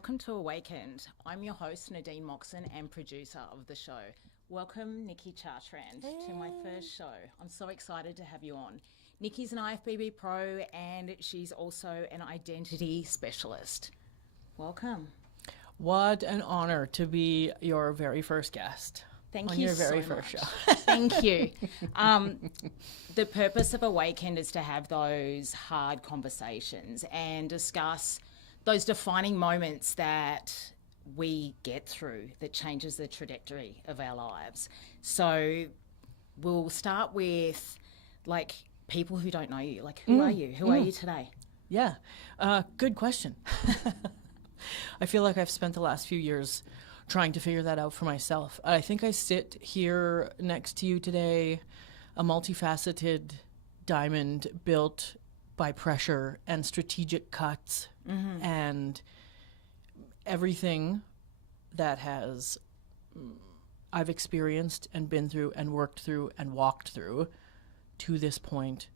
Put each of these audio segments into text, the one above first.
welcome to AWAKND. I'm your host, Nadine Moxon, and producer of the show. Welcome, Nicki Chartrand, to my first show. I'm so excited to have you on. Nicki's an IFBB pro, and she's also an identity specialist. Welcome. What an honor to be your very first guest. Thank on you your very so first much. show. Thank you. The purpose of AWAKND is to have those hard conversations and discuss those defining moments that we get through that changes the trajectory of our lives. So we'll start with like people who don't know you. Like, who are you? Who are you today? Yeah, good question. I feel like I've spent the last few years trying to figure that out for myself. I think I sit here next to you today, a multifaceted diamond built by pressure and strategic cuts and everything that I've experienced and been through and worked through and walked through to this point.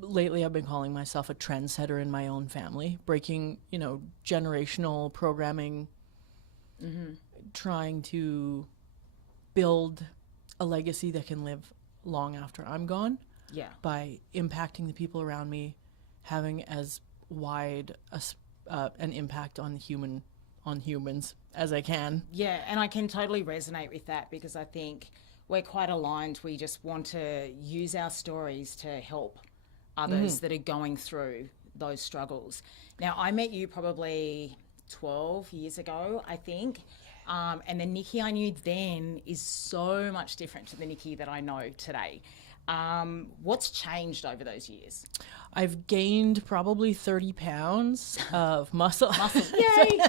Lately I've been calling myself a trendsetter in my own family, breaking, generational programming, trying to build a legacy that can live long after I'm gone. Yeah. By impacting the people around me, having as wide an impact on humans as I can. Yeah, and I can totally resonate with that because I think we're quite aligned. We just want to use our stories to help others that are going through those struggles. Now, I met you probably 12 years ago, I think. And the Nicki I knew then is so much different to the Nicki that I know today. What's changed over those years? I've gained probably 30 pounds of muscle. Yay!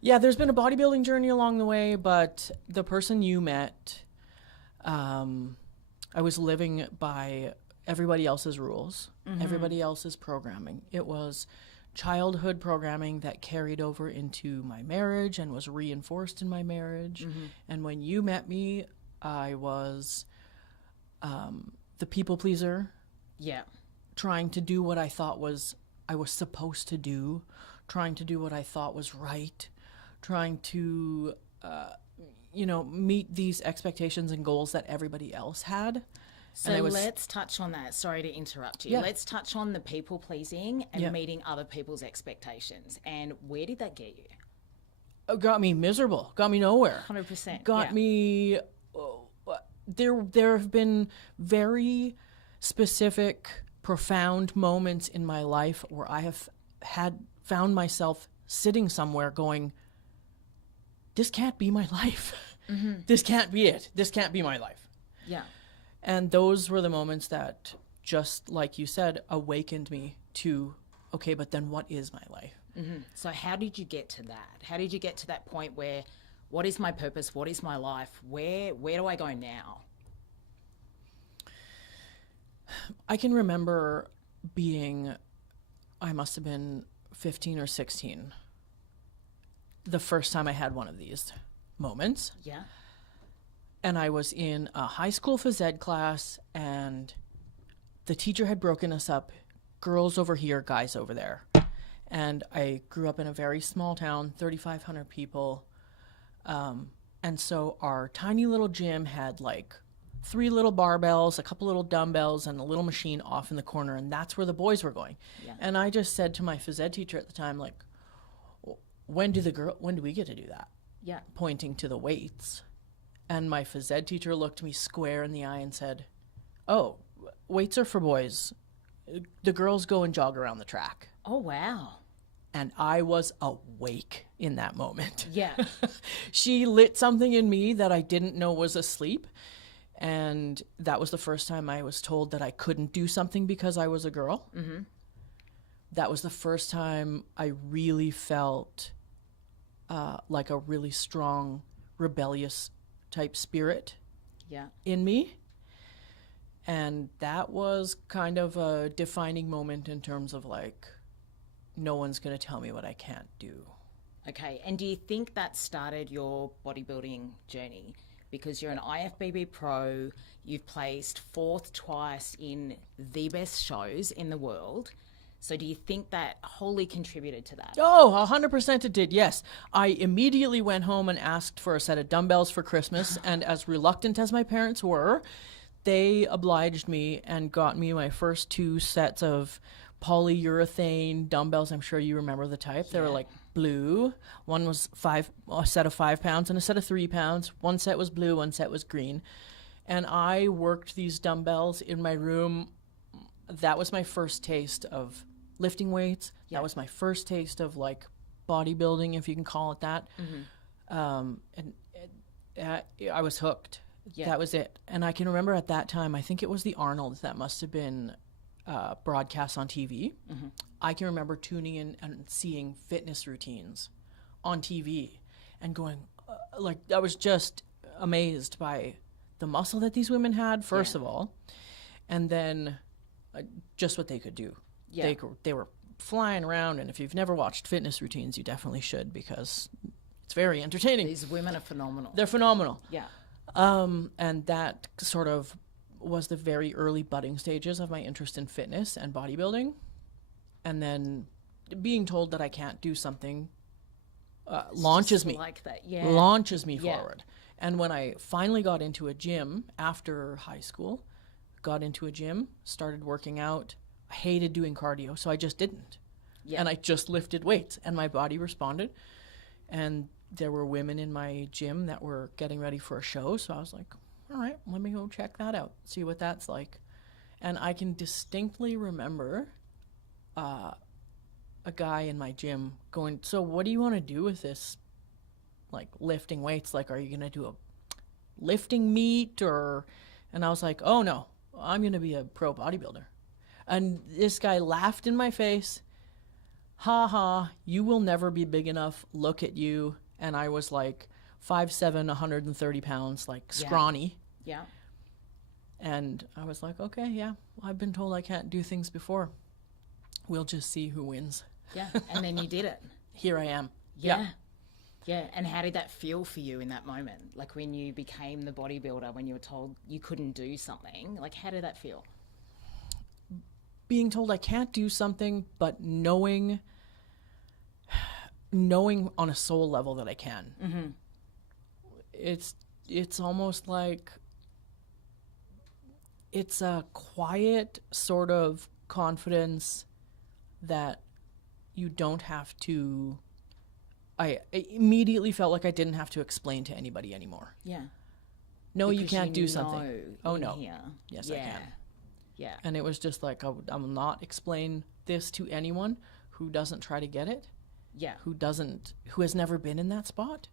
Yeah, there's been a bodybuilding journey along the way, but the person you met, I was living by everybody else's rules, everybody else's programming. It was childhood programming that carried over into my marriage and was reinforced in my marriage. And when you met me, I was the people pleaser. Yeah. Trying to do what I thought I was supposed to do, trying to do what I thought was right, trying to, meet these expectations and goals that everybody else had. So let's touch on that. Sorry to interrupt you. Yeah. Let's touch on the people pleasing and meeting other people's expectations. And where did that get you? It got me miserable, got me nowhere. 100%. Got me, there have been very specific, profound moments in my life where I have found myself sitting somewhere going, this can't be my life. This can't be it. This can't be my life. Yeah. And those were the moments that, just like you said, awakened me to, okay, but then what is my life? So how did you get to that? How did you get to that point where, what is my purpose? What is my life? Where do I go now? I can remember I must have been 15 or 16, the first time I had one of these moments. Yeah. And I was in a high school phys ed class, and the teacher had broken us up, girls over here, guys over there. And I grew up in a very small town, 3,500 people. And so our tiny little gym had like 3 little barbells, a couple little dumbbells, and a little machine off in the corner, and that's where the boys were going. Yeah. And I just said to my phys ed teacher at the time, like, when do we get to do that? Yeah. Pointing to the weights. And my phys ed teacher looked me square in the eye and said, oh, weights are for boys. The girls go and jog around the track. Oh, wow. And I was awake in that moment. Yeah. She lit something in me that I didn't know was asleep. And that was the first time I was told that I couldn't do something because I was a girl. That was the first time I really felt like a really strong, rebellious type spirit in me. And that was kind of a defining moment in terms of like, no one's going to tell me what I can't do. Okay. And do you think that started your bodybuilding journey? Because you're an IFBB pro, you've placed 4th twice in the best shows in the world. So do you think that wholly contributed to that? Oh, 100% it did, yes. I immediately went home and asked for a set of dumbbells for Christmas, and as reluctant as my parents were, they obliged me and got me my first 2 sets of polyurethane dumbbells. I'm sure you remember the type. They were like blue. One was a set of 5 pounds and a set of 3 pounds. One set was blue, one set was green. And I worked these dumbbells in my room. That was my first taste of lifting weights. That was my first taste of like bodybuilding, if you can call it that. I was hooked. That was it. And I can remember at that time, I think it was the Arnold that must have been broadcast on TV. I can remember tuning in and seeing fitness routines on TV and going, I was just amazed by the muscle that these women had, first of all, and then just what they could do. They were flying around, and if you've never watched fitness routines, you definitely should, because it's very entertaining. These women are phenomenal. They're phenomenal. Yeah. And that sort of was the very early budding stages of my interest in fitness and bodybuilding. And then being told that I can't do something launches me. Like that, Launches me forward. And when I finally got into a gym after high school, started working out, I hated doing cardio, so I just didn't. And I just lifted weights, and my body responded. And there were women in my gym that were getting ready for a show, so I was like, all right, let me go check that out, see what that's like. And I can distinctly remember a guy in my gym going, so what do you want to do with this, like, lifting weights? Like, are you going to do a lifting meet? And I was like, oh, no, I'm going to be a pro bodybuilder. And this guy laughed in my face. Ha ha, you will never be big enough. Look at you. And I was like 5'7", 130 pounds, like scrawny. Yeah. And I was like, okay, yeah, I've been told I can't do things before. We'll just see who wins. Yeah. And then you did it. Here I am. Yeah. And how did that feel for you in that moment? Like when you became the bodybuilder, when you were told you couldn't do something, like how did that feel? Being told I can't do something, but knowing on a soul level that I can. It's almost like it's a quiet sort of confidence that you don't have to. I immediately felt like I didn't have to explain to anybody anymore. Yeah. No, because you can't do something. Oh no. Here. Yes, I can. Yeah. And it was just like, I will not explain this to anyone who doesn't try to get it. Yeah. Who has never been in that spot.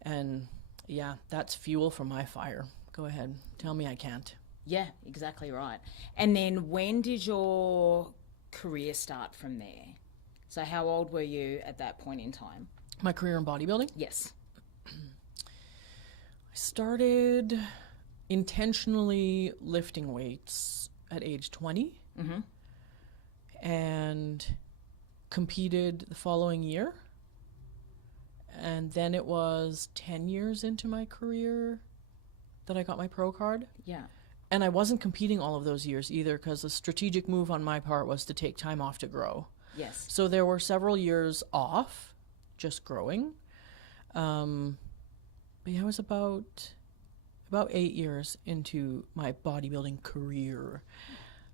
And yeah, that's fuel for my fire. Go ahead. Tell me I can't. Yeah, exactly right. And then when did your career start from there? So how old were you at that point in time? My career in bodybuilding? Yes. I started intentionally lifting weights at age 20 and competed the following year. And then it was 10 years into my career that I got my pro card. Yeah. And I wasn't competing all of those years either, because a strategic move on my part was to take time off to grow. Yes. So there were several years off, just growing. But yeah, I was about 8 years into my bodybuilding career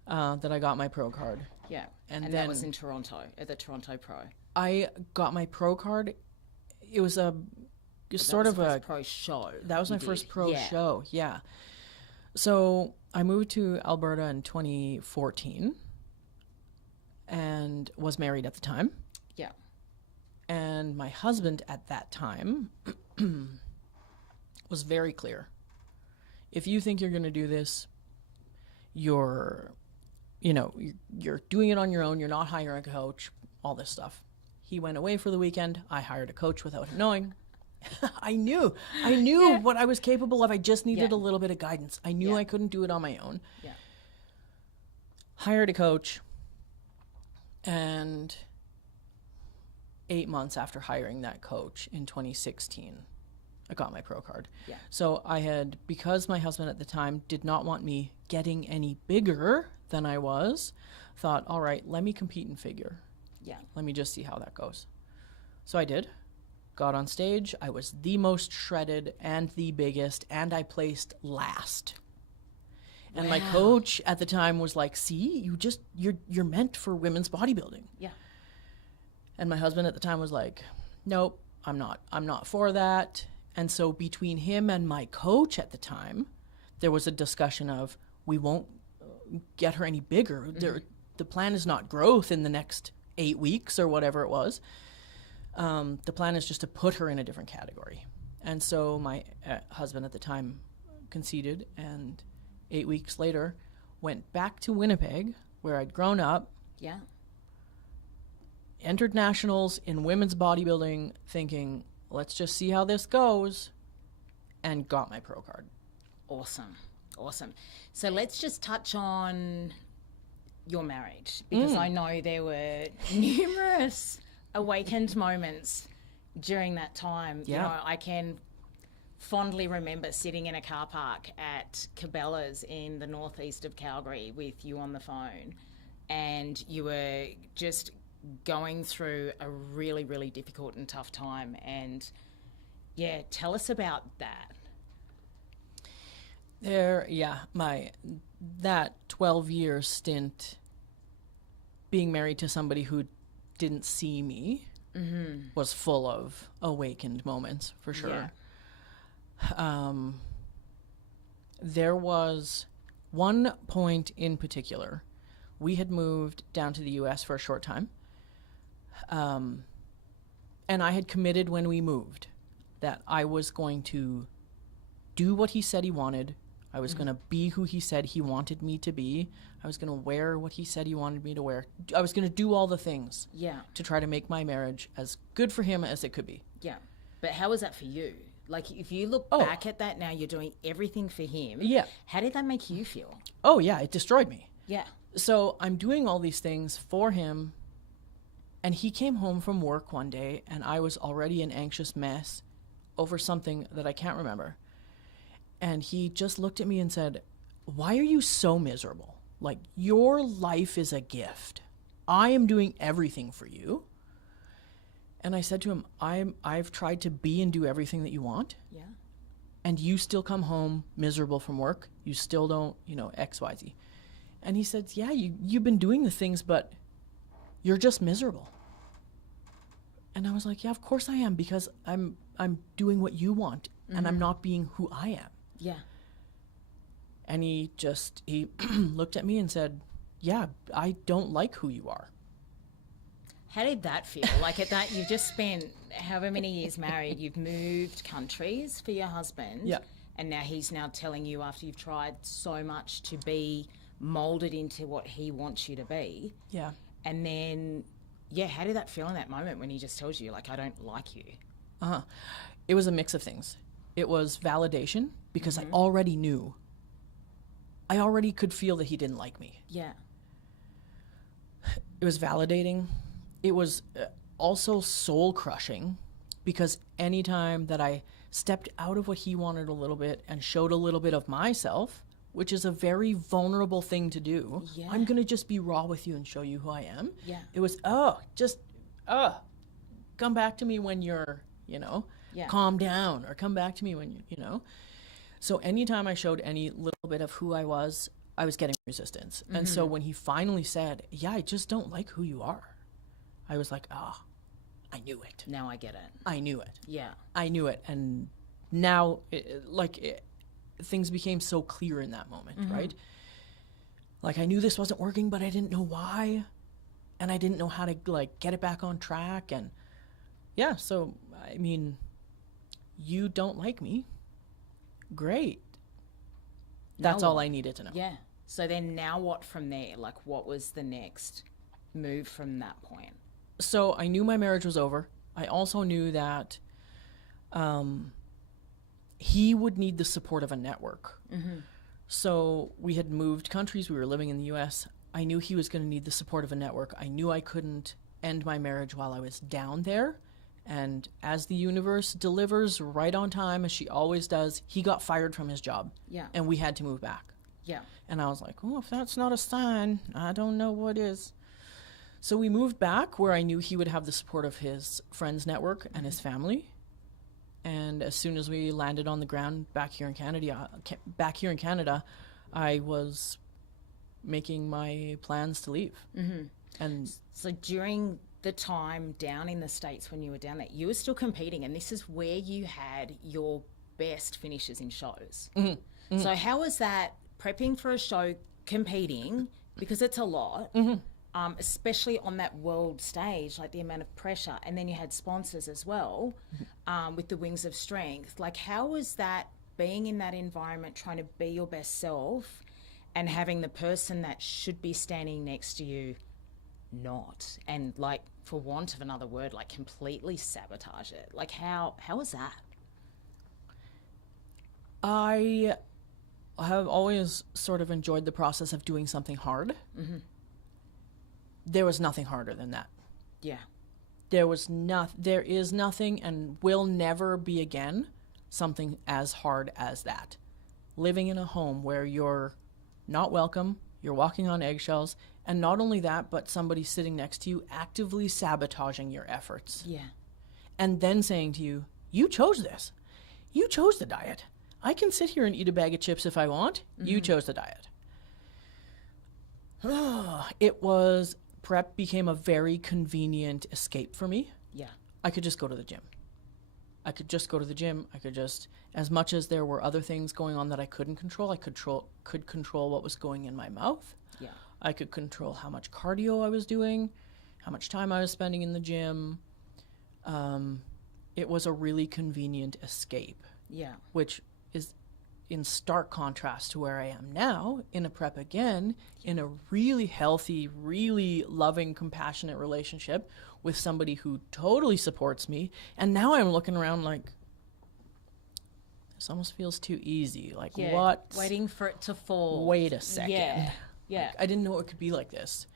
that I got my pro card. Yeah. And then that was in Toronto, at the Toronto Pro. I got my pro card. It was sort of a pro show. That was my first pro show. Yeah. So I moved to Alberta in 2014 and was married at the time. Yeah. And my husband at that time was very clear. If you think you're going to do this, you're doing it on your own. You're not hiring a coach, all this stuff. He went away for the weekend. I hired a coach without him knowing. I knew what I was capable of. I just needed a little bit of guidance. I knew I couldn't do it on my own. Yeah. Hired a coach, and 8 months after hiring that coach in 2016, I got my pro card. Yeah. So because my husband at the time did not want me getting any bigger than I was, thought, all right, let me compete in figure. Yeah. Let me just see how that goes. So I did. Got on stage. I was the most shredded and the biggest, and I placed last. And my coach at the time was like, see, you're meant for women's bodybuilding. Yeah. And my husband at the time was like, nope, I'm not for that. And so between him and my coach at the time, there was a discussion of, we won't get her any bigger. The plan is not growth in the next 8 weeks or whatever it was. The plan is just to put her in a different category. And so my husband at the time conceded, and 8 weeks later went back to Winnipeg, where I'd grown up. Yeah. Entered nationals in women's bodybuilding, thinking, let's just see how this goes, and got my pro card. Awesome. So let's just touch on your marriage, because I know there were numerous AWAKND moments during that time. Yeah. You know, I can fondly remember sitting in a car park at Cabela's in the northeast of Calgary with you on the phone, and you were just going through a really, really difficult and tough time. And yeah, tell us about that. That 12-year stint being married to somebody who didn't see me was full of AWAKND moments, for sure. Yeah. There was one point in particular. We had moved down to the U.S. for a short time. And I had committed when we moved that I was going to do what he said he wanted. I was going to be who he said he wanted me to be. I was going to wear what he said he wanted me to wear. I was going to do all the things to try to make my marriage as good for him as it could be. Yeah. But how was that for you? Like, if you look back at that now, you're doing everything for him. Yeah. How did that make you feel? Oh, yeah, it destroyed me. Yeah. So I'm doing all these things for him, and he came home from work one day, and I was already an anxious mess over something that I can't remember. And he just looked at me and said, why are you so miserable? Like, your life is a gift. I am doing everything for you. And I said to him, I've tried to be and do everything that you want. Yeah. And you still come home miserable from work. You still don't, X, Y, Z. And he said, yeah, you've been doing the things, but you're just miserable. And I was like, yeah, of course I am, because I'm doing what you want, and I'm not being who I am. Yeah. And he looked at me and said, yeah, I don't like who you are. How did that feel? Like, at that, you've just spent however many years married, you've moved countries for your husband. Yeah. And now he's now telling you, after you've tried so much to be molded into what he wants you to be. Yeah. And then, how did that feel in that moment when he just tells you, like, I don't like you? It was a mix of things. It was validation, because I already knew. I already could feel that he didn't like me. Yeah. It was validating. It was also soul-crushing, because anytime that I stepped out of what he wanted a little bit and showed a little bit of myself, which is a very vulnerable thing to do, I'm going to just be raw with you and show you who I am. Yeah. It was, come back to me when you're, calm down, or come back to me when you. So anytime I showed any little bit of who I was getting resistance. And so when he finally said, yeah, I just don't like who you are, I was like, I knew it. Now I get it. I knew it. Yeah. I knew it. And now, things became so clear in that moment, right? Like, I knew this wasn't working, but I didn't know why. And I didn't know how to, get it back on track. And, so, I mean, you don't like me. Great. That's all I needed to know. Yeah. So then now what from there? Like, what was the next move from that point? So I knew my marriage was over. I also knew that he would need the support of a network. So we had moved countries. We were living in the U.S. I knew he was going to need the support of a network. I knew I couldn't end my marriage while I was down there. And as the universe delivers right on time, as she always does, he got fired from his job. Yeah. And we had to move back. Yeah. And I was like, oh, if that's not a sign, I don't know what is. So we moved back where I knew he would have the support of his friends network and his family. And as soon as we landed on the ground back here in Canada, I was making my plans to leave. Mm-hmm. And so during the time down in the States when you were down there, you were still competing, and this is where you had your best finishes in shows. Mm-hmm. Mm-hmm. So how was that prepping for a show, competing, because it's a lot, especially on that world stage, like the amount of pressure, and then you had sponsors as well, with the Wings of Strength. Like, how was that being in that environment, trying to be your best self, and having the person that should be standing next to you not, and, like, for want of another word, like completely sabotage it? Like, how was that? I have always sort of enjoyed the process of doing something hard. Mm-hmm. There was nothing harder than that. Yeah. There is nothing, and will never be again, something as hard as that. Living in a home where you're not welcome, you're walking on eggshells, and not only that, but somebody sitting next to you actively sabotaging your efforts. Yeah. And then saying to you, you chose this. You chose the diet. I can sit here and eat a bag of chips if I want. Mm-hmm. You chose the diet. Prep became a very convenient escape for me. Yeah. I could just go to the gym. I could just, as much as there were other things going on that I couldn't control, I could control what was going in my mouth. Yeah. I could control how much cardio I was doing, how much time I was spending in the gym. It was a really convenient escape. Yeah. Which is in stark contrast to where I am now, in a prep again, in a really healthy, really loving, compassionate relationship with somebody who totally supports me. And now I'm looking around like, this almost feels too easy. Like, what? Waiting for it to fall. Wait a second. Yeah. Yeah. Like, I didn't know it could be like this.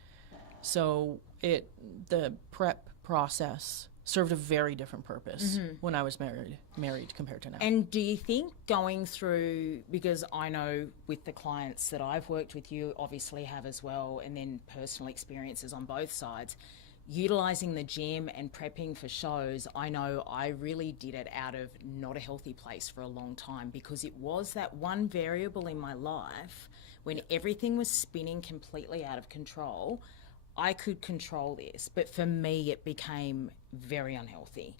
So the prep process served a very different purpose when I was married compared to now. And do you think going through, because I know with the clients that I've worked with, you obviously have as well, and then personal experiences on both sides, utilising the gym and prepping for shows, I know I really did it out of not a healthy place for a long time, because it was that one variable in my life when everything was spinning completely out of control. I could control this, but for me it became very unhealthy.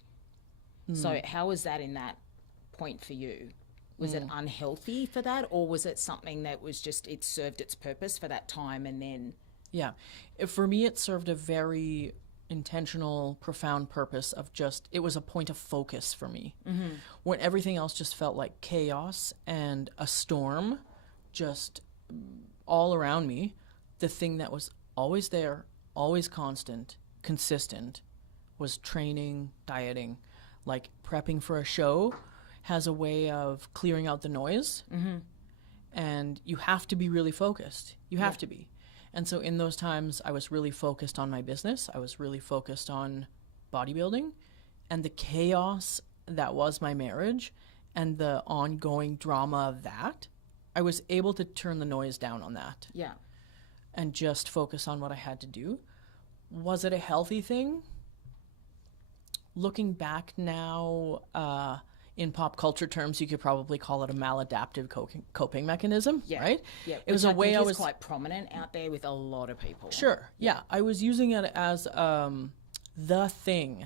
So how was that in that point for you? Was it unhealthy for that, or was it something that was just, it served its purpose for that time and then? Yeah. For me, it served a very intentional, profound purpose of just, it was a point of focus for me. Mm-hmm. When everything else just felt like chaos and a storm just all around me, the thing that was always there, always constant, consistent, was training, dieting. Like, prepping for a show has a way of clearing out the noise. Mm-hmm. And you have to be really focused. You have to be. And so in those times, I was really focused on my business. I was really focused on bodybuilding. And the chaos that was my marriage and the ongoing drama of that, I was able to turn the noise down on that. Yeah. And just focus on what I had to do. Was it a healthy thing? Looking back now, in pop culture terms, you could probably call it a maladaptive coping mechanism, right? Yeah, it was a way I was quite prominent out there with a lot of people. Sure, yeah. I was using it as the thing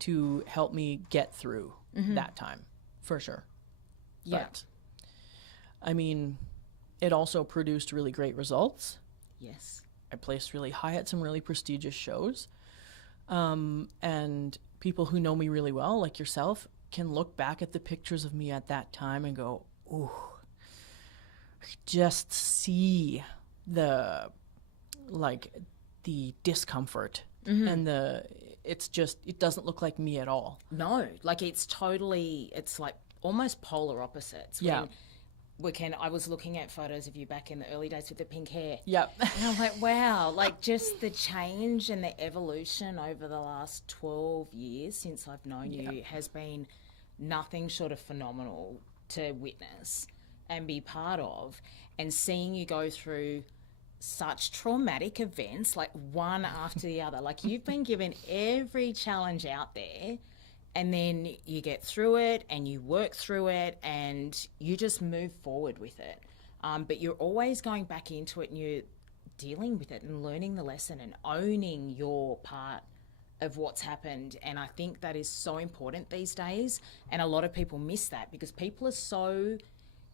to help me get through that time, for sure. Yeah. But, I mean, it also produced really great results. Yes. I placed really high at some really prestigious shows. And people who know me really well, like yourself, can look back at the pictures of me at that time and go, ooh, just see the discomfort and it doesn't look like me at all. No, like it's like almost polar opposites. Yeah. I was looking at photos of you back in the early days with the pink hair. Yep. And I'm like, wow, like just the change and the evolution over the last 12 years since I've known you has been nothing short of phenomenal to witness. and be part of, and seeing you go through such traumatic events, like one after the other. Like, you've been given every challenge out there, and then you get through it and you work through it and you just move forward with it. But you're always going back into it and you're dealing with it and learning the lesson and owning your part of what's happened. And I think that is so important these days. And a lot of people miss that because people are so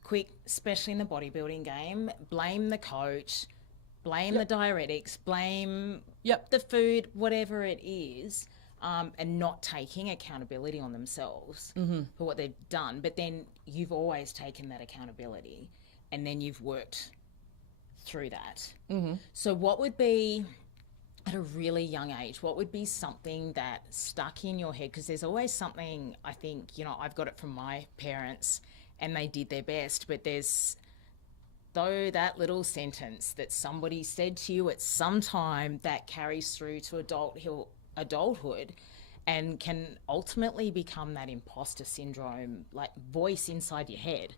quick, especially in the bodybuilding game, blame the coach, blame the diuretics, blame the food, whatever it is, and not taking accountability on themselves for what they've done. But then you've always taken that accountability and then you've worked through that. So what would be, at a really young age, what would be something that stuck in your head? Because there's always something, I think, you know, I've got it from my parents and they did their best, but there's that little sentence that somebody said to you at some time that carries through to adulthood and can ultimately become that imposter syndrome, like voice inside your head.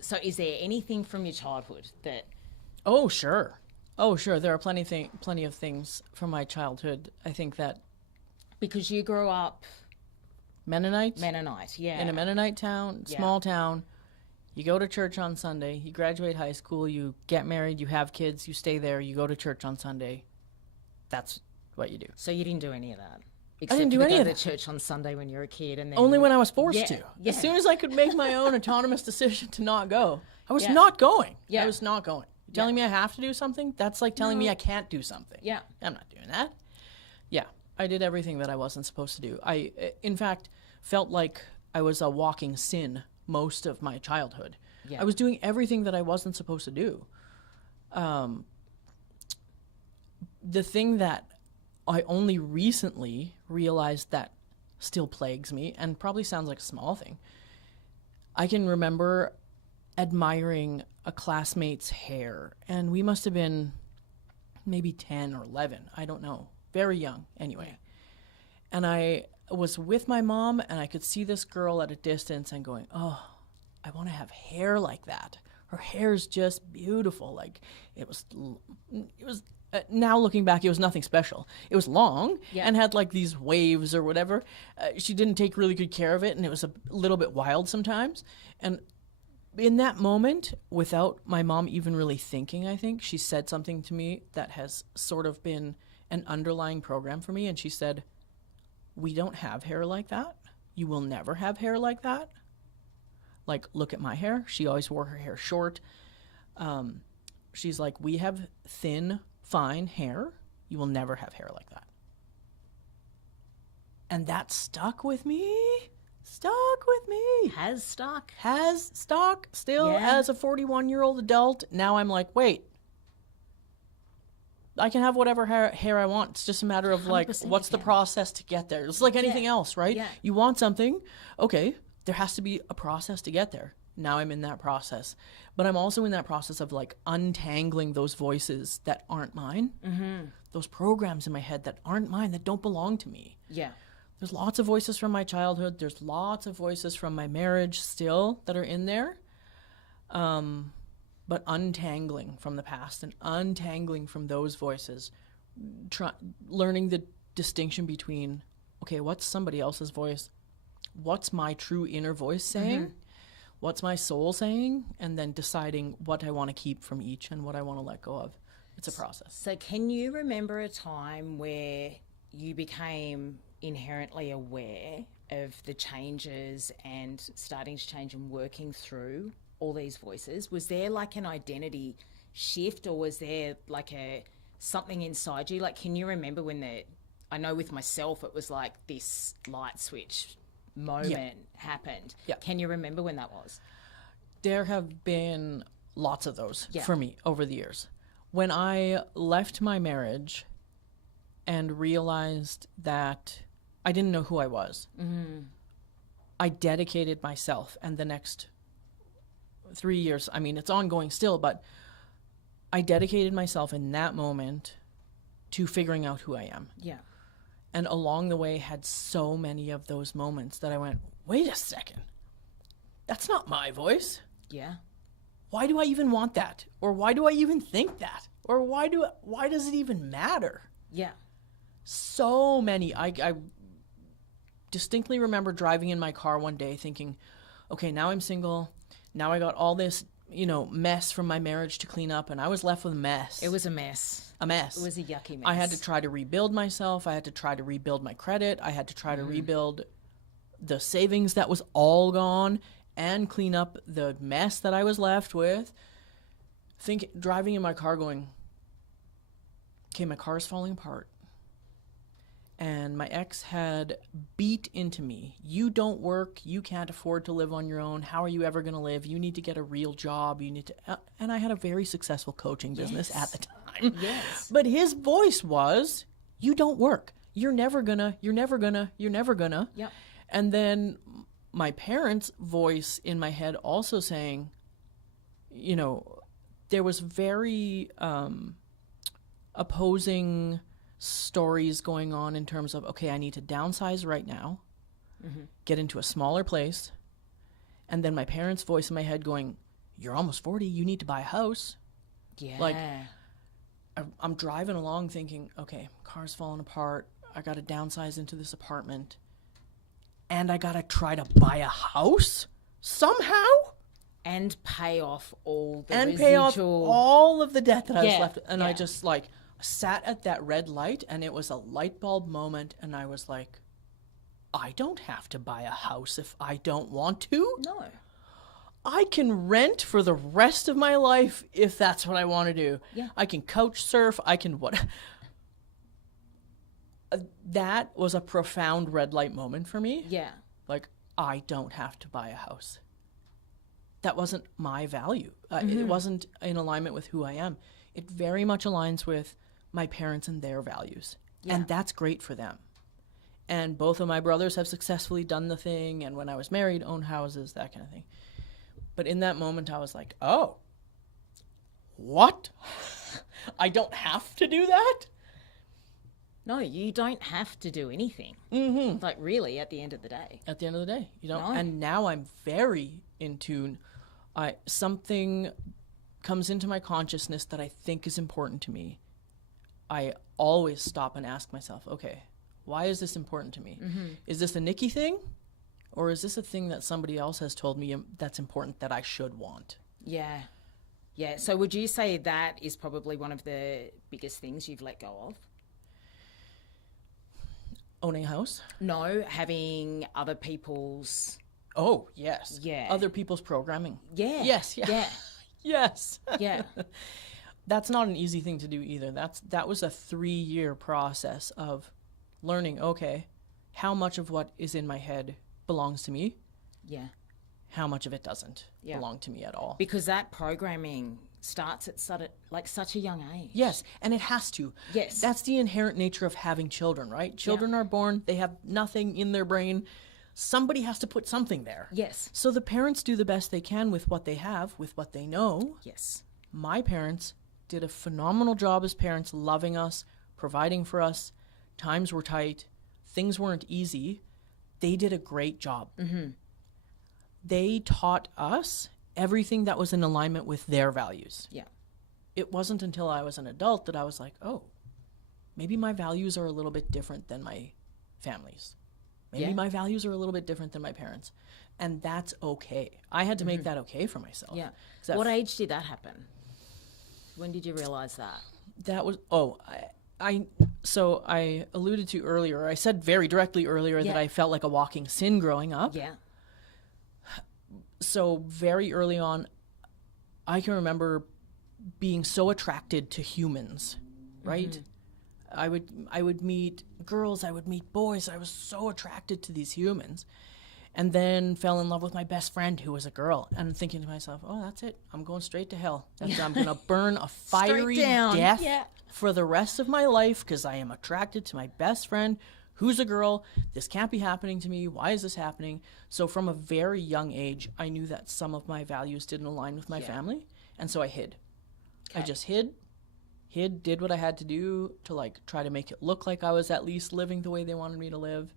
So is there anything from your childhood that... Oh, sure. There are plenty of things from my childhood. I think that... Because you grew up... Mennonite, yeah. In a Mennonite town, small town. You go to church on Sunday, you graduate high school, you get married, you have kids, you stay there, you go to church on Sunday. That's what you do. So you didn't do any of that? I didn't do any of that. Go to church on Sunday when you were a kid, and then only when I was forced to. Yeah. As soon as I could make my own autonomous decision to not go, I was not going. I was not going. Telling me I have to do something, that's like telling me I can't do something. Yeah. I'm not doing that. Yeah, I did everything that I wasn't supposed to do. I, in fact, felt like I was a walking sin most of my childhood. Yeah. I was doing everything that I wasn't supposed to do. The thing that I only recently realized that still plagues me, and probably sounds like a small thing, I can remember admiring a classmate's hair, and we must have been maybe 10 or 11, I don't know, very young anyway. And I was with my mom, and I could see this girl at a distance and going, oh, I want to have hair like that. Her hair's just beautiful. Like, it was now looking back, it was nothing special. It was long and had like these waves or whatever. She didn't take really good care of it, and it was a little bit wild sometimes. And in that moment, without my mom even really thinking, I think, she said something to me that has sort of been an underlying program for me. And she said, we don't have hair like that. You will never have hair like that. Like, look at my hair. She always wore her hair short. She's like, we have thin, fine hair. You will never have hair like that. And that stuck with me. Has stuck still as a 41-year-old adult. Now I'm like, wait, I can have whatever hair I want. It's just a matter of like, what's the process to get there? It's like anything else, right? Yeah. You want something, okay, there has to be a process to get there. Now I'm in that process. But I'm also in that process of like untangling those voices that aren't mine. Those programs in my head that aren't mine, that don't belong to me. Yeah. There's lots of voices from my childhood. There's lots of voices from my marriage still that are in there. But untangling from the past and untangling from those voices, learning the distinction between, okay, what's somebody else's voice? What's my true inner voice saying? What's my soul saying? And then deciding what I want to keep from each and what I want to let go of. It's a process. So can you remember a time where you became inherently aware of the changes and starting to change and working through all these voices? Was there like an identity shift, or was there like something inside you? Like, can you remember when I know with myself it was like this light switch moment happened. Can you remember when that was? There have been lots of those for me over the years. When I left my marriage and realized that I didn't know who I was, I dedicated myself, and the next 3 years, I mean, it's ongoing still, but I dedicated myself in that moment to figuring out who I am. Yeah. And along the way had so many of those moments that I went, wait a second, that's not my voice. Yeah. why do I even want that? Or why do I even think that? Or why does it even matter? Yeah. So many. I distinctly remember driving in my car one day thinking, okay, now I'm single. Now I got all this, mess from my marriage to clean up, and I was left with a mess. It was a mess. A mess. It was a yucky mess. I had to try to rebuild myself. I had to try to rebuild my credit. I had to try to rebuild the savings that was all gone and clean up the mess that I was left with. Driving in my car going, okay, my car is falling apart. And my ex had beat into me. You don't work. You can't afford to live on your own. How are you ever going to live? You need to get a real job. You need to. And I had a very successful coaching business at the time. Yes. But his voice was, you don't work. You're never gonna. Yep. And then my parents' voice in my head also saying, there was very opposing stories going on in terms of, okay, I need to downsize right now, get into a smaller place, and then my parents' voice in my head going, you're almost 40, you need to buy a house. Yeah. Like, I'm driving along thinking, okay, car's falling apart, I gotta downsize into this apartment, and I gotta try to buy a house somehow? And pay off all the And residual... pay off all of the debt that I was left with. And yeah. I just, sat at that red light, and it was a light bulb moment, and I was like, I don't have to buy a house if I don't want to. No. I can rent for the rest of my life if that's what I want to do. Yeah. I can couch surf. I can what? That was a profound red light moment for me. Yeah. Like, I don't have to buy a house. That wasn't my value. It wasn't in alignment with who I am. It very much aligns with my parents and their values. Yeah. And that's great for them. And both of my brothers have successfully done the thing. And when I was married, owned houses, that kind of thing. But in that moment, I was like, oh, what? I don't have to do that? No, you don't have to do anything. Like, really, at the end of the day. At the end of the day, you don't. No. And now I'm very in tune. Something comes into my consciousness that I think is important to me. I always stop and ask myself, okay, why is this important to me? Is this a Nicki thing? Or is this a thing that somebody else has told me that's important that I should want? Yeah. Yeah. So would you say that is probably one of the biggest things you've let go of? Owning a house? No, having other people's... Oh, yes. Yeah. Other people's programming. Yeah. Yes, yeah. Yeah. Yes. Yeah. That's not an easy thing to do either. That was a 3-year process of learning, okay, how much of what is in my head belongs to me? Yeah. How much of it doesn't belong to me at all? Because that programming starts at such a young age. Yes, and it has to. Yes. That's the inherent nature of having children, right? Children are born, they have nothing in their brain. Somebody has to put something there. Yes. So the parents do the best they can with what they have, with what they know. Yes. My parents did a phenomenal job as parents, loving us, providing for us. Times were tight. Things weren't easy. They did a great job. They taught us everything that was in alignment with their values. Yeah. It wasn't until I was an adult that I was like, oh, maybe my values are a little bit different than my family's. Maybe my values are a little bit different than my parents. And that's okay. I had to make that okay for myself. Yeah. What age did that happen? When did you realize that? That was, so I alluded to earlier, I said very directly earlier that I felt like a walking sin growing up. Yeah. So very early on, I can remember being so attracted to humans, right? I would meet girls, I would meet boys. I was so attracted to these humans, and then fell in love with my best friend who was a girl, and thinking to myself, oh, that's it. I'm going straight to hell. I'm going to burn a fiery death for the rest of my life because I am attracted to my best friend who's a girl. This can't be happening to me. Why is this happening? So from a very young age, I knew that some of my values didn't align with my family, and so I hid. I just hid, did what I had to do to try to make it look like I was at least living the way they wanted me to live.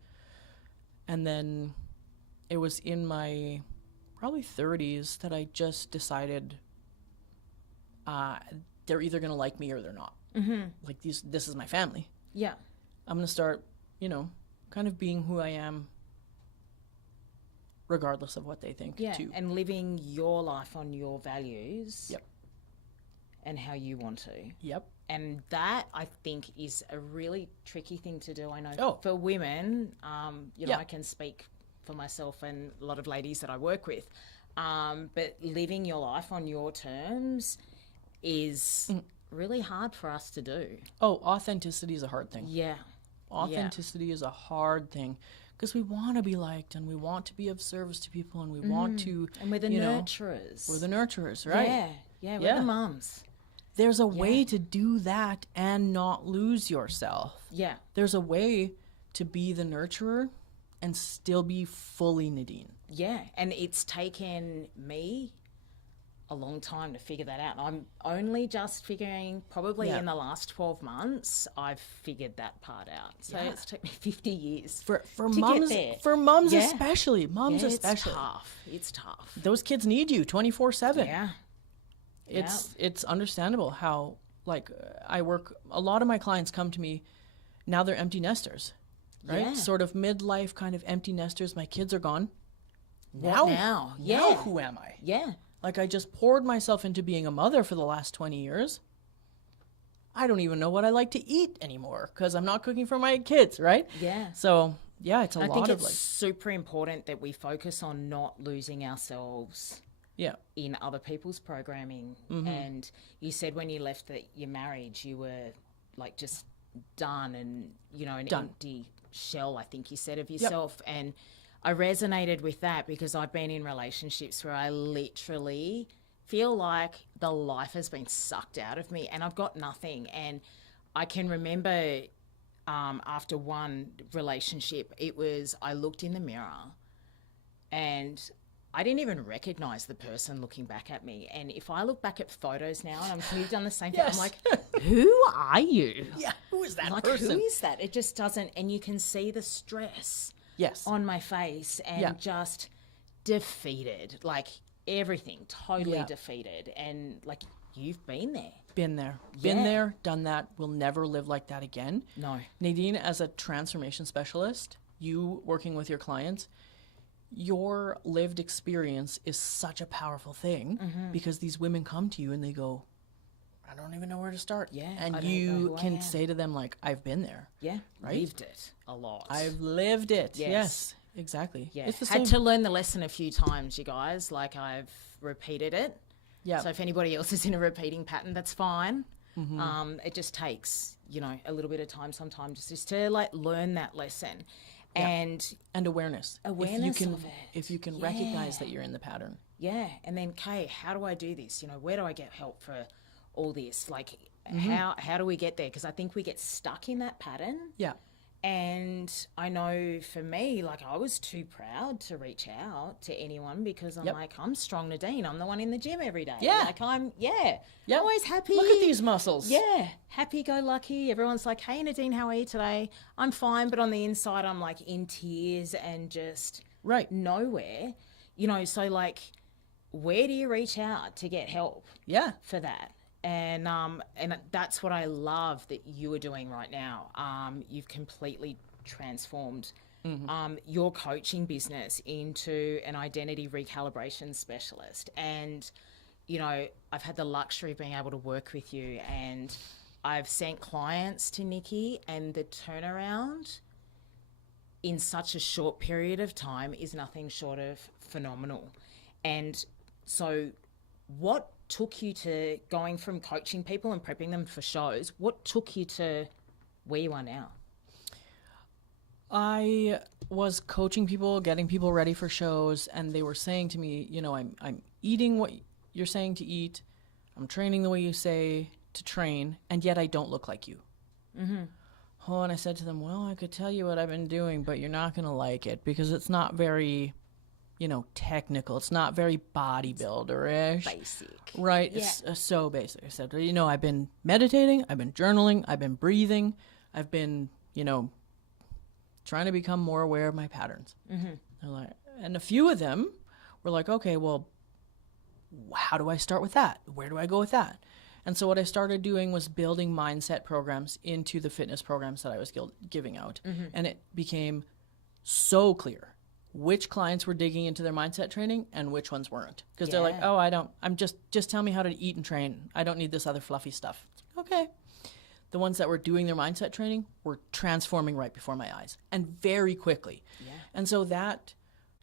And then it was in my probably 30s that I just decided they're either going to like me or they're not. Like this is my family. Yeah. I'm going to start, kind of being who I am regardless of what they think too. And living your life on your values. Yep. And how you want to. Yep. And that, I think, is a really tricky thing to do. I know for women, I can speak for myself and a lot of ladies that I work with, but living your life on your terms is really hard for us to do. Oh, authenticity is a hard thing. Yeah. Authenticity is a hard thing because we want to be liked and we want to be of service to people and we want to... And we're the nurturers. We're the nurturers, right? Yeah, we're the mums. There's a way to do that and not lose yourself. Yeah. There's a way to be the nurturer and still be fully Nadine. Yeah, and it's taken me a long time to figure that out. I'm only just figuring, probably in the last 12 months, I've figured that part out. So it's taken me 50 years for to mums, get there. For mums especially. Mums it's especially. tough. It's tough. Those kids need you 24/7. Yeah. It's understandable how, like, I work, a lot of my clients come to me, now they're empty nesters, right? Yeah. Sort of midlife kind of empty nesters. My kids are gone. Now? Now who am I? Yeah. Like, I just poured myself into being a mother for the last 20 years. I don't even know what I like to eat anymore because I'm not cooking for my kids, right? Yeah. So, yeah, it's a I lot think of it's super important that we focus on not losing ourselves in other people's programming. And you said when you left your marriage, you were like just done and, an empty shell, I think you said, of yourself. And I resonated with that because I've been in relationships where I literally feel like the life has been sucked out of me and I've got nothing. And I can remember after one relationship, I looked in the mirror and I didn't even recognize the person looking back at me. And if I look back at photos now and we've done the same thing, I'm like, who are you? Yeah, who is that like, person? Who is that? It just doesn't, and you can see the stress on my face and just defeated, like everything, totally defeated. And like, you've been there. Been there, done that. We'll never live like that again. No. Nadine, as a transformation specialist, you working with your clients, your lived experience is such a powerful thing because these women come to you and they go, I don't even know where to start. Yeah. And you can say to them, like, I've been there. Yeah. Right? Lived it a lot. I've lived it. Yes. Exactly. Yeah. It's the Had same. to learn the lesson a few times, you guys. Like, I've repeated it. Yeah. So if anybody else is in a repeating pattern, that's fine. It just takes, a little bit of time sometimes just to like learn that lesson. Yeah. And awareness. Awareness of it. If you can recognize that you're in the pattern. Yeah. And then, Kay, how do I do this? Where do I get help for all this? Like, how do we get there? Because I think we get stuck in that pattern. Yeah. And I know for me, like, I was too proud to reach out to anyone because I'm like, I'm strong Nadine. I'm the one in the gym every day. Yeah. Like, I'm always happy. Look at these muscles. Yeah. Happy-go-lucky. Everyone's like, hey, Nadine, how are you today? I'm fine. But on the inside, I'm like in tears and just nowhere. So like, where do you reach out to get help for that? And that's what I love that you are doing right now. You've completely transformed your coaching business into an identity recalibration specialist. And, I've had the luxury of being able to work with you, and I've sent clients to Nicki, and the turnaround in such a short period of time is nothing short of phenomenal. And so what took you to going from coaching people and prepping them for shows? What took you to where you are now? I was coaching people, getting people ready for shows, and they were saying to me, I'm eating what you're saying to eat, I'm training the way you say to train, and yet I don't look like you. Oh, and I said to them, well, I could tell you what I've been doing, but you're not going to like it because it's not very technical. It's not very bodybuilder-ish. Basic. Right. Yeah. It's so basic. I said, I've been meditating, I've been journaling, I've been breathing, I've been, trying to become more aware of my patterns. They're like, and a few of them were like, okay, well, how do I start with that? Where do I go with that? And so what I started doing was building mindset programs into the fitness programs that I was giving out. And it became so clear which clients were digging into their mindset training and which ones weren't. Because they're like, oh, I'm just tell me how to eat and train. I don't need this other fluffy stuff. Okay. The ones that were doing their mindset training were transforming right before my eyes, and very quickly. And so that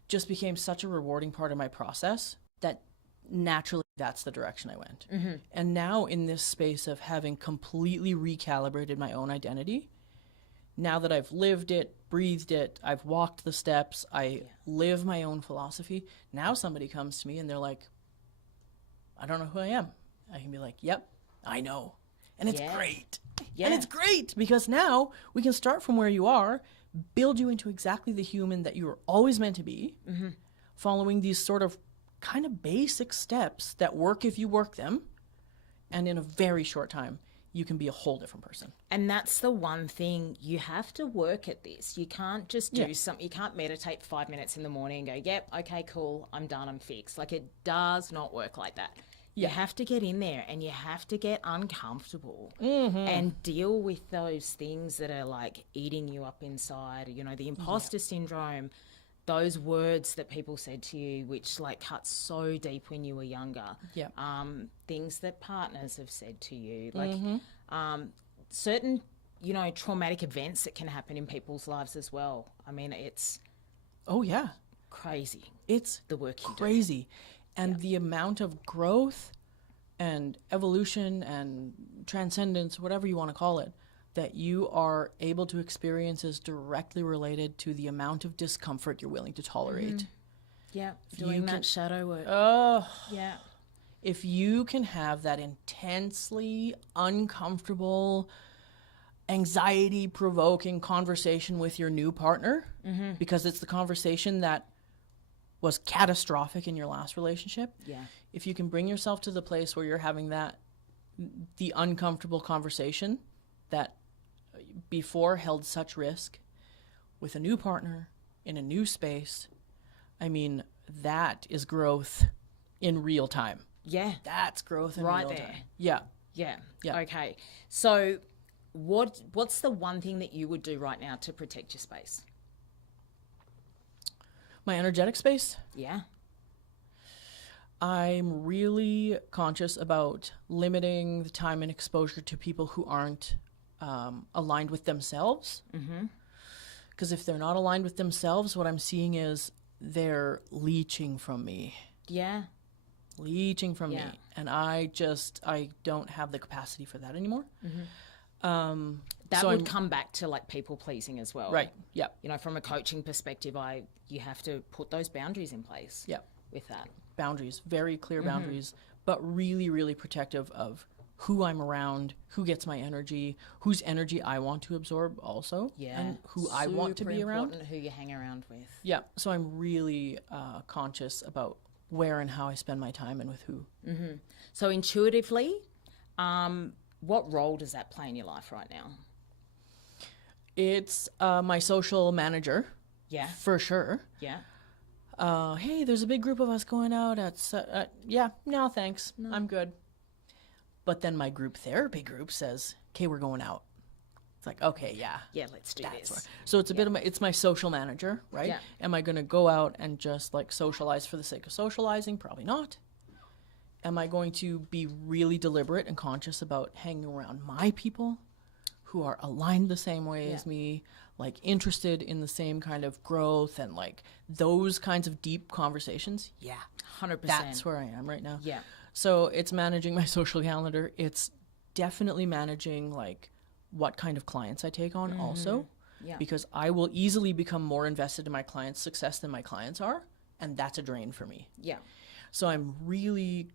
just became such a rewarding part of my process that naturally that's the direction I went. And now in this space of having completely recalibrated my own identity, now that I've lived it, breathed it, I've walked the steps, I live my own philosophy, now somebody comes to me and they're like, I don't know who I am. I can be like, yep, I know. And it's great. And it's great because now we can start from where you are, build you into exactly the human that you were always meant to be, following these sort of kind of basic steps that work if you work them. And in a very short time, you can be a whole different person. And that's the one thing, you have to work at this. You can't just do something, you can't meditate 5 minutes in the morning and go, yep, okay, cool, I'm done, I'm fixed. Like, it does not work like that. You have to get in there and you have to get uncomfortable and deal with those things that are like eating you up inside, you know, the imposter syndrome, those words that people said to you, which like cut so deep when you were younger, things that partners have said to you, like certain, you know, traumatic events that can happen in people's lives as well. I mean, it's crazy. It's the work you crazy. And the amount of growth and evolution and transcendence, whatever you want to call it, that you are able to experience is directly related to the amount of discomfort you're willing to tolerate. Doing that shadow work. If you can have that intensely uncomfortable, anxiety-provoking conversation with your new partner, because it's the conversation that was catastrophic in your last relationship. If you can bring yourself to the place where you're having the uncomfortable conversation that before held such risk with a new partner in a new space, I mean, that is growth in real time. That's growth in real time. Yeah. Okay. So what's the one thing that you would do right now to protect your space? My energetic space? Yeah. I'm really conscious about limiting the time and exposure to people who aren't aligned with themselves. Because if they're not aligned with themselves, what I'm seeing is they're leeching from me. Leeching from me. And I don't have the capacity for that anymore. That would come back to like people pleasing as well. Right. Yeah. You know, from a coaching perspective, you have to put those boundaries in place. With that. Boundaries, very clear boundaries, but really, really protective of who I'm around, who gets my energy, whose energy I want to absorb also, and who I want to be around. Who you hang around with. Yeah. So I'm really conscious about where and how I spend my time and with who. So intuitively, what role does that play in your life right now? It's my social manager. For sure. Hey, there's a big group of us going out at, no, thanks. No. I'm good. But then my group therapy group says, okay, we're going out. It's like, okay, let's do this. So it's a bit of it's my social manager, right? Am I going to go out and just like socialize for the sake of socializing? Probably not. Am I going to be really deliberate and conscious about hanging around my people who are aligned the same way as me, like interested in the same kind of growth and like those kinds of deep conversations? 100%. That's where I am right now. So it's managing my social calendar. It's definitely managing like what kind of clients I take on also, because I will easily become more invested in my clients' success than my clients are, and that's a drain for me. So I'm really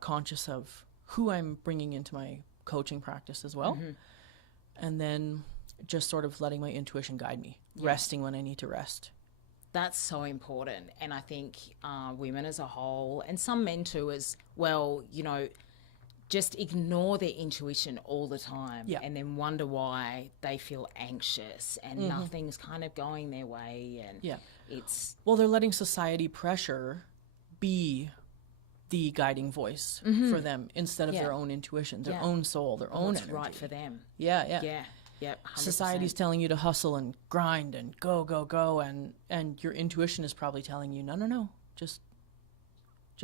conscious of who I'm bringing into my coaching practice as well. And then just sort of letting my intuition guide me, resting when I need to rest. That's so important. And I think women as a whole, and some men too as well, you know, just ignore their intuition all the time and then wonder why they feel anxious and nothing's kind of going their way. And it's... Well, they're letting society pressure be the guiding voice for them instead of their own intuition, their own soul, their own What's energy. right for them. Yeah. Yep, 100%. Society's telling you to hustle and grind and go, and your intuition is probably telling you, no, just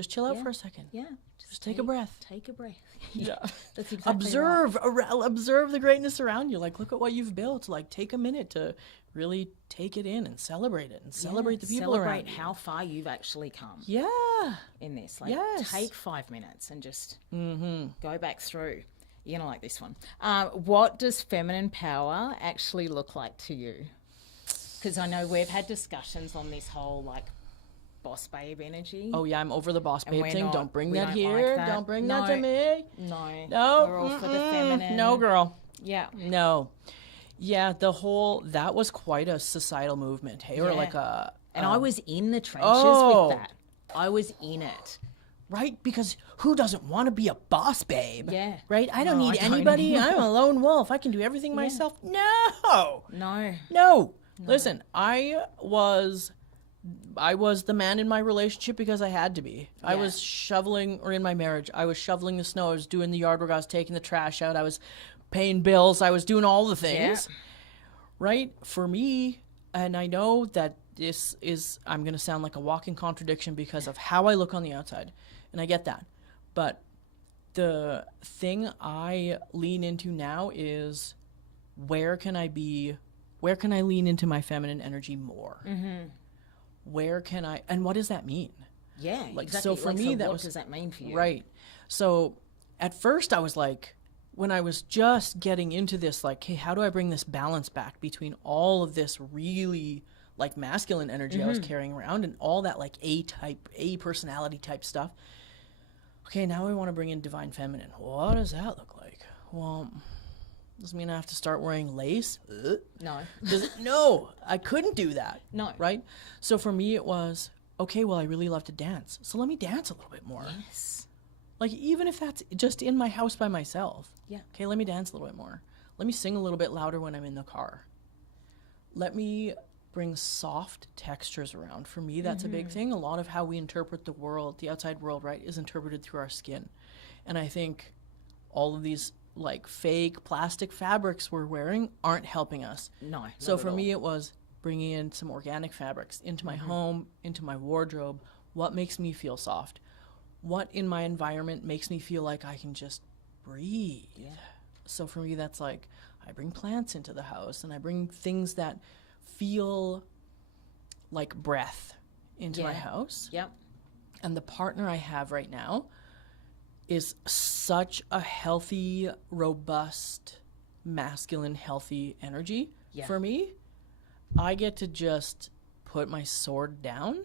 chill out for a second. Yeah. Just take a breath. Take a breath. Yeah. That's exactly Observe the greatness around you. Like, look at what you've built. Like, take a minute to really take it in and celebrate it and celebrate the people around you. Celebrate how far you've actually come. Yeah. In this. Like, take 5 minutes and just go back through. You're going to like this one. What does feminine power actually look like to you? Because I know we've had discussions on this whole, like, boss babe energy. Oh, yeah, I'm over the boss babe thing. Don't bring that don't here. like that. Don't bring that to me. No. We're all for the feminine. No, girl. Yeah. No. Yeah, that was quite a societal movement, hey? Or like a... And I was in the trenches with that. I was in it. Right? Because who doesn't want to be a boss babe? Yeah. Right? I don't need anybody. I'm a lone wolf. I can do everything myself. No. Listen, I was the man in my relationship because I had to be. I was shoveling, or in my marriage, I was shoveling the snow. I was doing the yard work. I was taking the trash out. I was paying bills. I was doing all the things. Yeah. Right? For me, and I know that this is, I'm going to sound like a walking contradiction because of how I look on the outside. And I get that. But the thing I lean into now is where can I lean into my feminine energy more? Where can I, and what does that mean? Yeah, like, exactly. So for me, what does that mean for you? Right. So at first I was like, when I was just getting into this, like, hey, how do I bring this balance back between all of this really like masculine energy I was carrying around and all that like A personality type stuff? Okay, now we want to bring in divine feminine. What does that look like? Well, does it mean I have to start wearing lace? No. No, I couldn't do that. No. Right? So for me it was, okay, well, I really love to dance. So let me dance a little bit more. Yes. Like, even if that's just in my house by myself. Yeah. Okay, let me dance a little bit more. Let me sing a little bit louder when I'm in the car. Let me bring soft textures around. For me, that's a big thing. A lot of how we interpret the world, the outside world, right, is interpreted through our skin. And I think all of these, like, fake plastic fabrics we're wearing aren't helping us. No. So for me, it was bringing in some organic fabrics into my home, into my wardrobe. What makes me feel soft? What in my environment makes me feel like I can just breathe? Yeah. So for me, that's like, I bring plants into the house and I bring things that feel like breath into my house. Yep. And the partner I have right now is such a healthy, robust, masculine, healthy energy for me. I get to just put my sword down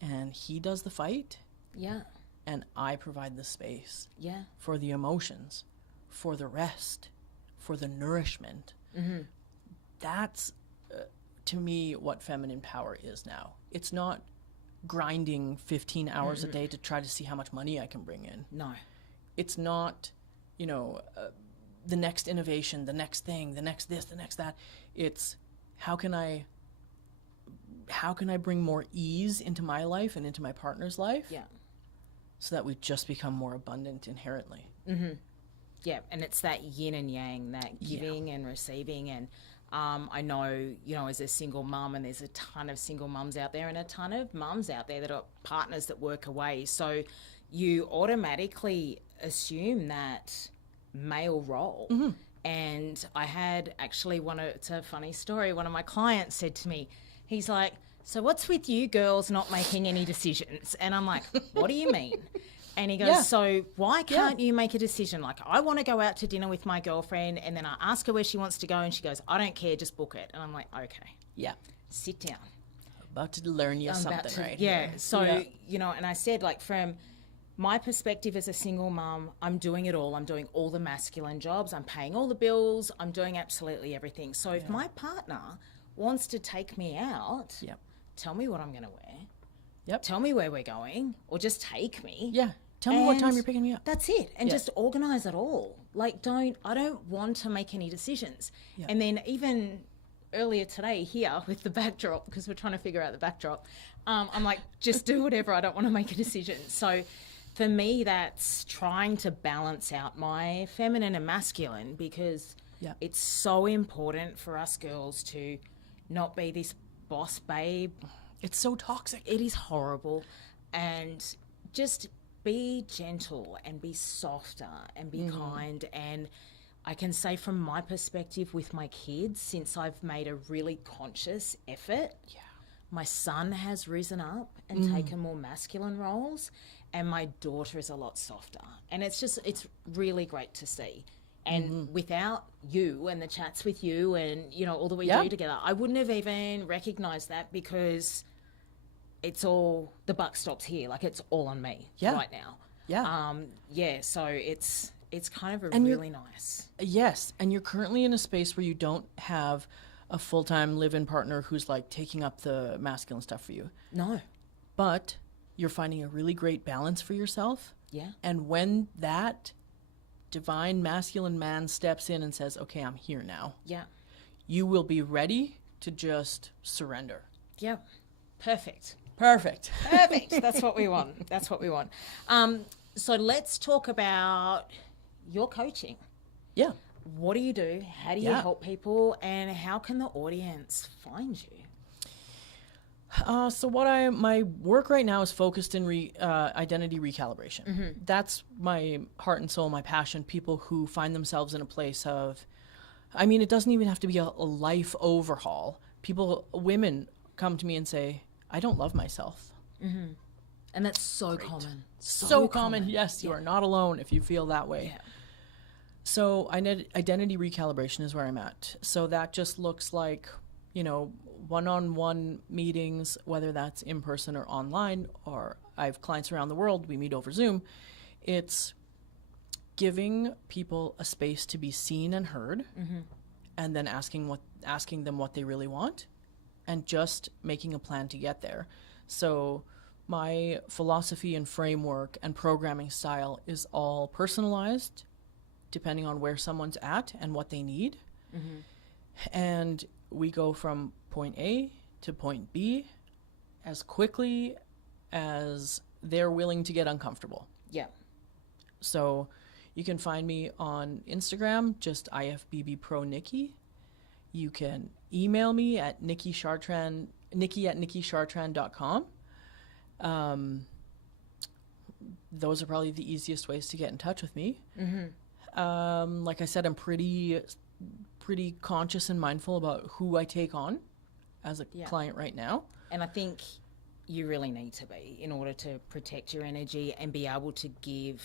and he does the fight. Yeah. And I provide the space for the emotions, for the rest, for the nourishment. That's, to me, what feminine power is now. It's not grinding 15 hours a day to try to see how much money I can bring in. No. It's not, the next innovation, the next thing, the next this, the next that. It's how can I bring more ease into my life and into my partner's life? Yeah. So that we just become more abundant inherently. Yeah, and it's that yin and yang, that giving and receiving. And I know, as a single mum, and there's a ton of single mums out there and a ton of mums out there that are partners that work away. So you automatically assume that male role. And I had actually it's a funny story. One of my clients said to me, he's like, so what's with you girls not making any decisions? And I'm like, what do you mean? And he goes, so why can't you make a decision? Like, I want to go out to dinner with my girlfriend, and then I ask her where she wants to go, and she goes, I don't care, just book it. And I'm like, okay. Yeah. Sit down. About to learn you something right here. So, and I said, like, from my perspective as a single mum, I'm doing it all. I'm doing all the masculine jobs. I'm paying all the bills. I'm doing absolutely everything. So if my partner wants to take me out, tell me what I'm going to wear. Tell me where we're going, or just take me. Yeah. Tell me what time you're picking me up. That's it. And just organise it all. Like, I don't want to make any decisions. Yeah. And then even earlier today here with the backdrop, because we're trying to figure out the backdrop, I'm like, just do whatever. I don't want to make a decision. So for me, that's trying to balance out my feminine and masculine, because it's so important for us girls to not be this boss babe. It's so toxic. It is horrible. And just be gentle and be softer and be kind. And I can say from my perspective with my kids, since I've made a really conscious effort, my son has risen up and taken more masculine roles, and my daughter is a lot softer. And it's really great to see. And without you and the chats with you and, you know, all that we do together, I wouldn't have even recognised that, because it's all, the buck stops here. Like, it's all on me right now. So it's kind of really nice. Yes, and you're currently in a space where you don't have a full-time live-in partner who's like taking up the masculine stuff for you. No. But you're finding a really great balance for yourself. Yeah. And when that divine masculine man steps in and says, okay, I'm here now. Yeah. You will be ready to just surrender. Yeah. Perfect. That's what we want. That's what we want. So let's talk about your coaching. Yeah. What do you do? How do you help people? And how can the audience find you? So my work right now is focused in identity recalibration. That's my heart and soul, my passion. People who find themselves in a place of, I mean, it doesn't even have to be a life overhaul. Women come to me and say, I don't love myself. And that's so common. So common. Yes, you are not alone if you feel that way. Yeah. So identity recalibration is where I'm at. So that just looks like, you know, one-on-one meetings, whether that's in person or online, or I have clients around the world, we meet over Zoom. It's giving people a space to be seen and heard, and then asking them what they really want, and just making a plan to get there. So my philosophy and framework and programming style is all personalized, depending on where someone's at and what they need. And we go from point A to point B as quickly as they're willing to get uncomfortable. Yeah. So you can find me on Instagram, just IFBBProNikki. You can email me at Nicki Chartrand, Nicki@NickiChartrand.com. Those are probably the easiest ways to get in touch with me. Like I said, I'm pretty conscious and mindful about who I take on as a client right now. And I think you really need to be, in order to protect your energy and be able to give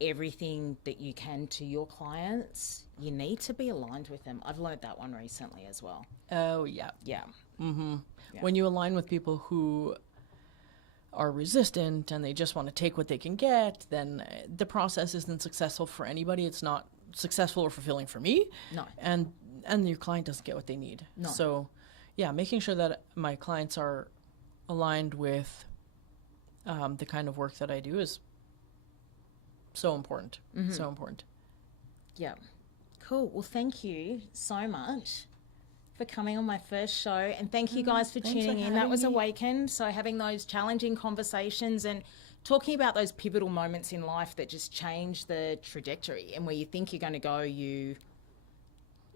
everything that you can to your clients. You need to be aligned with them. I've learned that one recently as well. Oh, yeah. Yeah. When you align with people who are resistant and they just want to take what they can get, then the process isn't successful for anybody. It's not successful or fulfilling for me. No. And your client doesn't get what they need. No. So, yeah, making sure that my clients are aligned with the kind of work that I do is so important. So important. Yeah. Cool. Well, thank you so much for coming on my first show, and thank you guys for tuning in. That was AWAKND. So having those challenging conversations and talking about those pivotal moments in life that just change the trajectory, and where you think you're going to go, you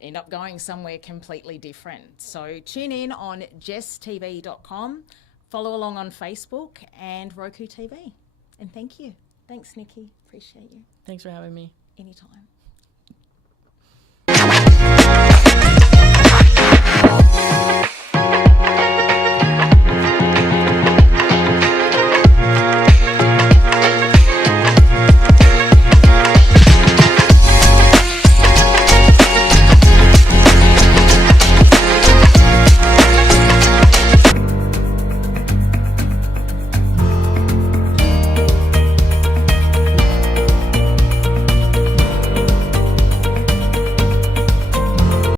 end up going somewhere completely different. So tune in on jesstv.com, follow along on Facebook and Roku TV. And thank you. Thanks, Nicki. Appreciate you. Thanks for having me. Anytime.